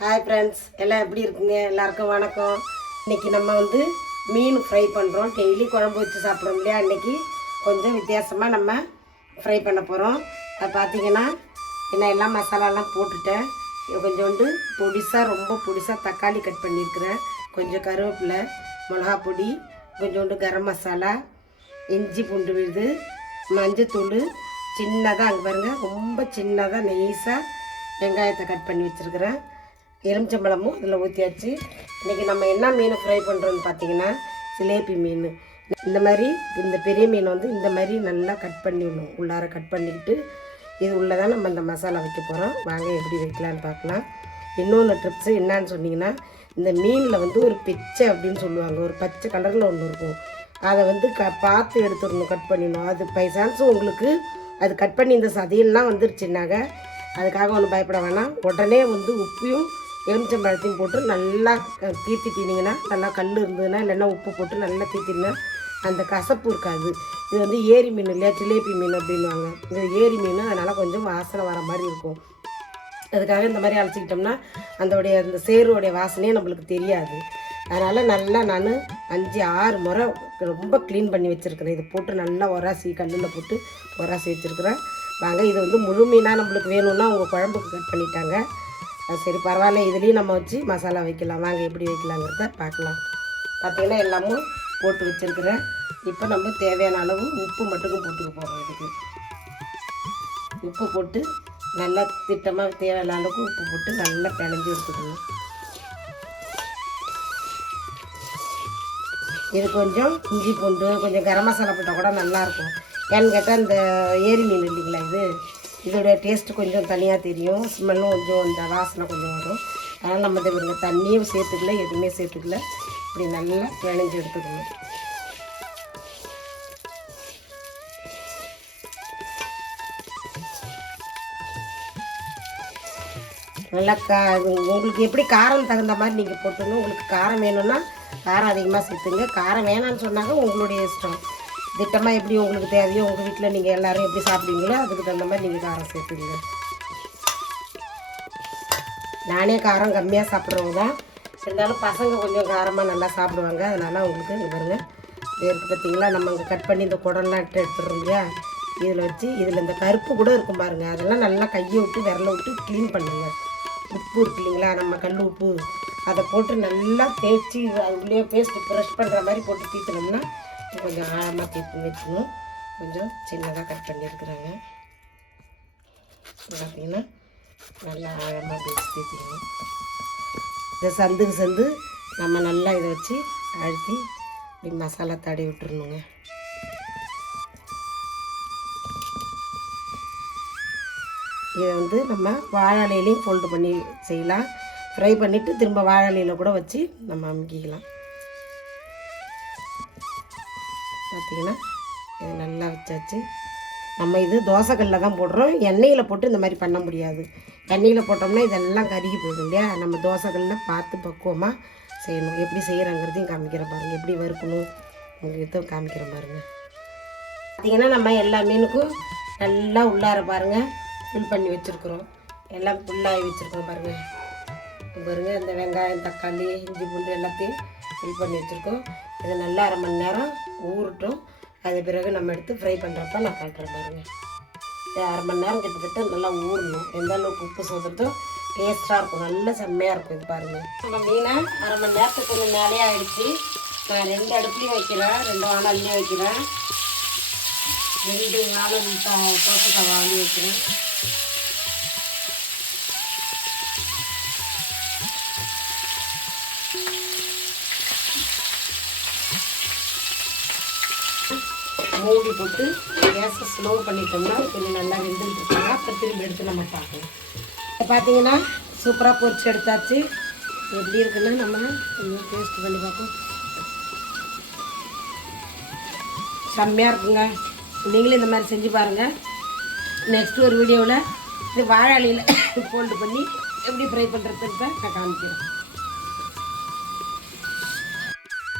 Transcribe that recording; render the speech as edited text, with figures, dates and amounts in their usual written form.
Hi friends, எல்லாம் எப்படி இருக்குங்க? எல்லாருக்கும் வணக்கம். இன்றைக்கி நம்ம மீன் ஃப்ரை பண்ணுறோம். டெய்லி குழம்பு வச்சு சாப்பிட்றோம் இல்லையா? இன்றைக்கி கொஞ்சம் வித்தியாசமாக நம்ம ஃப்ரை பண்ண போகிறோம். அது பார்த்திங்கன்னா என்ன எல்லாம் மசாலாலாம் போட்டுட்டேன். கொஞ்சோண்டு ரொம்ப பொடிசாக தக்காளி கட் பண்ணியிருக்கிறேன். கொஞ்சம் கருவேப்பிலை, மிளகா பொடி, கொஞ்சோண்டு கரம் மசாலா, இஞ்சி பூண்டு விழுது, மஞ்சத்தூள், சின்னதாக அங்கே பாருங்கள், ரொம்ப சின்னதாக நெய்ஸாக வெங்காயத்தை கட் பண்ணி வச்சுருக்கிறேன். எலுமிச்சம்பழமும் இதில் ஊற்றியாச்சு. இன்றைக்கி நம்ம என்ன மீன் ஃப்ரை பண்ணுறோன்னு பார்த்தீங்கன்னா சிலேபி மீன். இந்த மாதிரி இந்த பெரிய மீன் இந்த மாதிரி நல்லா கட் பண்ணிடணும். உள்ளார கட் பண்ணிக்கிட்டு இது உள்ளே தான் நம்ம இந்த மசாலா வைக்க போகிறோம். வாங்க எப்படி வைக்கலான்னு பார்க்கலாம். இன்னொன்று ட்ரிப்ஸு என்னான்னு சொன்னிங்கன்னா, இந்த மீனில் ஒரு பிச்சை அப்படின்னு சொல்லுவாங்க. ஒரு பச்சை கலரில் ஒன்று இருக்கும். அதை பார்த்து எடுத்துடணும், கட் பண்ணிடணும். அது பை சான்ஸ் உங்களுக்கு அது கட் பண்ணி இந்த சதையெல்லாம் வந்துருச்சுன்னாங்க அதுக்காக ஒன்றும் பயப்பட வேணாம். உடனே உப்பையும் எலுமிச்சம்பழத்தையும் போட்டு நல்லா தீத்திட்டிங்கன்னா, நல்லா கல் இருந்ததுன்னா இல்லைன்னா உப்பு போட்டு நல்லா தீத்தினா அந்த கசப்பு இருக்காது. இது ஏரி மீன் இல்லையா, சிலேபி மீன் அப்படின்வாங்க. இது ஏரி மீன், அதனால் கொஞ்சம் வாசனை வர மாதிரி இருக்கும். அதுக்காக இந்த மாதிரி அழைச்சிக்கிட்டோம்னா அந்த சேருடைய வாசனையே நம்மளுக்கு தெரியாது. அதனால் நல்லா நான் 5-6 முறை ரொம்ப க்ளீன் பண்ணி வச்சுருக்கிறேன். இதை போட்டு நல்லா உராசி கல்லில் போட்டு உராசி வச்சுருக்கிறேன். வாங்க, இது முழு மீனாக நம்மளுக்கு வேணும்னா உங்கள் குழம்புக்கு கட் பண்ணிட்டாங்க. சரி பரவாயில்ல, இதுலேயும் நம்ம வச்சு மசாலா வைக்கலாம். வாங்க எப்படி வைக்கலாங்கிறத பார்க்கலாம். பார்த்திங்கன்னா எல்லாமும் போட்டு வச்சுருக்கிறேன். இப்போ நம்ம தேவையான அளவு உப்பு மட்டும் போட்டுக்க போகிறோம். இதுக்கு உப்பு போட்டு நல்லா திட்டமாக தேவையான அளவுக்கு உப்பு போட்டு நல்லா பிணைஞ்சி எடுத்துக்கணும். இது கொஞ்சம் இஞ்சி பூண்டு, கொஞ்சம் கரம் மசாலா போட்டால் கூட நல்லாயிருக்கும். ஏன்னு கேட்டால் இந்த ஏரி மீன் இல்லைங்களா, இதோடைய டேஸ்ட்டு கொஞ்சம் தனியாக தெரியும். ஸ்மெல்லும் கொஞ்சம் இந்த வாசனை கொஞ்சம் வரும். அதனால் நம்ம இதை தண்ணியும் சேர்த்துக்கல, எதுவுமே சேர்த்துக்கல. இப்படி நல்லா பிணைஞ்சு எடுத்துக்கணும். நல்லா உங்களுக்கு எப்படி காரம் தகுந்த மாதிரி நீங்கள் போட்டுங்க. உங்களுக்கு காரம் வேணும்னா காரம் அதிகமாக சேர்த்துங்க. காரம் வேணான்னு சொன்னாங்க உங்களுடைய இஷ்டம். திட்டமாக எப்படி உங்களுக்கு தேவையோ, உங்கள் வீட்டில் நீங்கள் எல்லோரும் எப்படி சாப்பிடுவீங்களோ அதுக்கு தகுந்த மாதிரி நீங்கள் காரம் சேர்த்துங்க. நானே காரம் கம்மியாக சாப்பிட்றவங்க தான். இருந்தாலும் பசங்க கொஞ்சம் காரமாக நல்லா சாப்பிடுவாங்க. அதனால் உங்களுக்கு இங்கே பாருங்கள், இருக்குது பார்த்தீங்களா, நம்ம இங்கே கட் பண்ணி இந்த குடம்லாம் எடுத்துடுறோம் இல்லையா, இதில் வச்சு இதில் இந்த கருப்பு கூட இருக்கும் பாருங்கள், அதெல்லாம் நல்லா கையை விட்டு விரலை விட்டு க்ளீன் பண்ணுங்கள். உப்பு இருக்கு இல்லைங்களா, நம்ம கல் உப்பு, அதை போட்டு நல்லா தேய்ச்சி அதுக்குள்ளேயே பேஸ்ட்டு ப்ரெஷ் பண்ணுற மாதிரி போட்டு தீர்த்தினோம்னா கொஞ்சம் ஆழமாக தீர்த்து வச்சுக்கணும். கொஞ்சம் சின்னதாக கட் பண்ணியிருக்கிறாங்க. பார்த்திங்கன்னா நல்லா ஆழமாக பேஸ்ட் தீர்த்திக்கணும். இதை சந்து நம்ம நல்லா இதை வச்சு அழுத்தி இப்படி மசாலா தடவி விட்டுருணுங்க. இதை நம்ம வாழலையிலையும் ஃபோல்டு பண்ணி செய்யலாம். ஃப்ரை பண்ணிவிட்டு திரும்ப வாழலையில் கூட வச்சு நம்ம அமுக்கிக்கலாம். பார்த்திங்கன்னா இது நல்லா வச்சாச்சு. நம்ம இது தோசைக்கல்லில் தான் போடுறோம். எண்ணெயில் போட்டு இந்த மாதிரி பண்ண முடியாது. எண்ணெயில் போட்டோம்னா இதெல்லாம் கருகி போயிடும் இல்லையா. நம்ம தோசைக்கல்லில் பார்த்து பக்குவமாக செய்யணும். எப்படி செய்கிறாங்கிறதையும் காமிக்கிறேன் பாருங்கள். எப்படி வறுக்கணும் உங்களுக்கு காமிக்கிறேன் பாருங்கள். பார்த்திங்கன்னா நம்ம எல்லா மீனுக்கும் நல்லா உள்ளார பாருங்கள் ஃபில் பண்ணி வச்சுருக்குறோம். எல்லாம் ஃபுல்லாகி வச்சுருக்கோம் பாருங்கள். பாருங்கள், இந்த வெங்காயம், தக்காளி, இஞ்சி பூண்டு எல்லாத்தையும் ஃபில் பண்ணி வச்சுருக்கோம். இது நல்லா 1/2 மணி நேரம் ஊறட்டும். அது பிறகு நம்ம எடுத்து ஃப்ரை பண்ணுறப்ப நான் காட்டுறேன் பாருங்கள். இது 1/2 மணி நேரம் கிட்டத்தட்ட நல்லா ஊறணும். எந்த அளவுக்கு உப்பு சோதத்தும் டேஸ்ட்டாக இருக்கும், நல்ல செம்மையாக இருக்கும். இது பாருங்கள், நம்ம மீனை 1/2 மணி நேரத்துக்கு கொஞ்சம் மேலே ஆகிடுச்சு. நான் 2 அடுப்புலையும் வைக்கிறேன், 2 வானல்லையும் வைக்கிறேன், 2 நாளும் தோசை தவாலையும் வைக்கிறேன். மூடி போட்டு கேஸை ஸ்லோ பண்ணிட்டோம்னா கொஞ்சம் நல்லா வெந்துட்டுருக்காங்க. அப்புறம் திரும்பி எடுத்து நம்ம பார்க்கலாம். இப்போ பார்த்தீங்கன்னா சூப்பராக பொரிச்சு எடுத்தாச்சு. எப்படி இருக்குன்னு நம்ம கொஞ்சம் டேஸ்ட் பண்ணி பார்ப்போம். செம்மையாக இருக்குங்க. நீங்களும் இந்த மாதிரி செஞ்சு பாருங்கள். நெக்ஸ்ட் ஒரு வீடியோவில் இது வாழை இலையில் ஃபோல்டு பண்ணி எப்படி ஃப்ரை பண்ணுறதுன்னு நான் காமிக்கிறேன்.